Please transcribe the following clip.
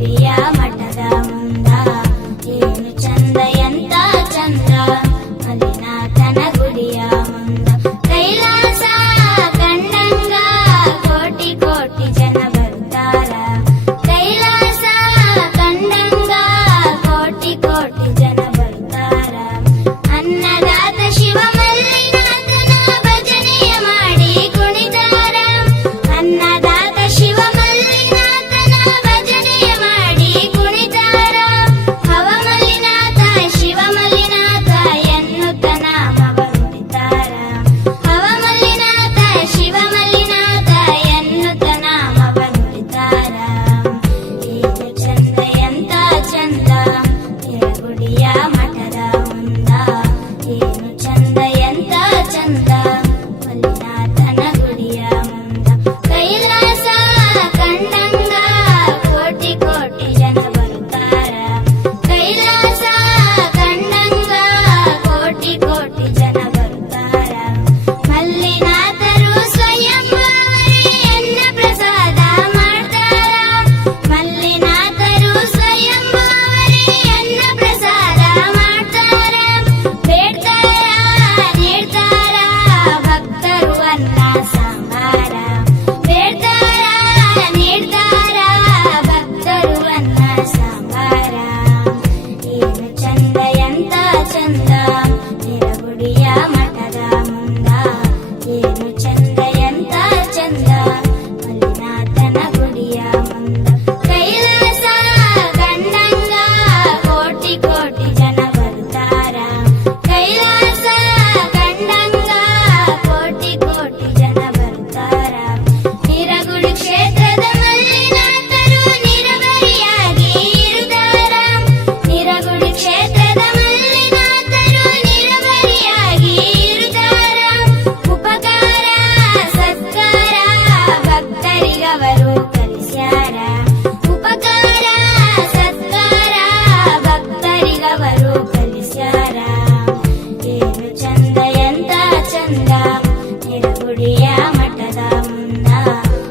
ಬಿಡಿಯ ಮಠದ ಮುಂದ ಏನು ಚಂದ ಎಂತ ಚಂದ ಮಲಿನಾಥನ ಗುಡಿಯ ಮುಂದ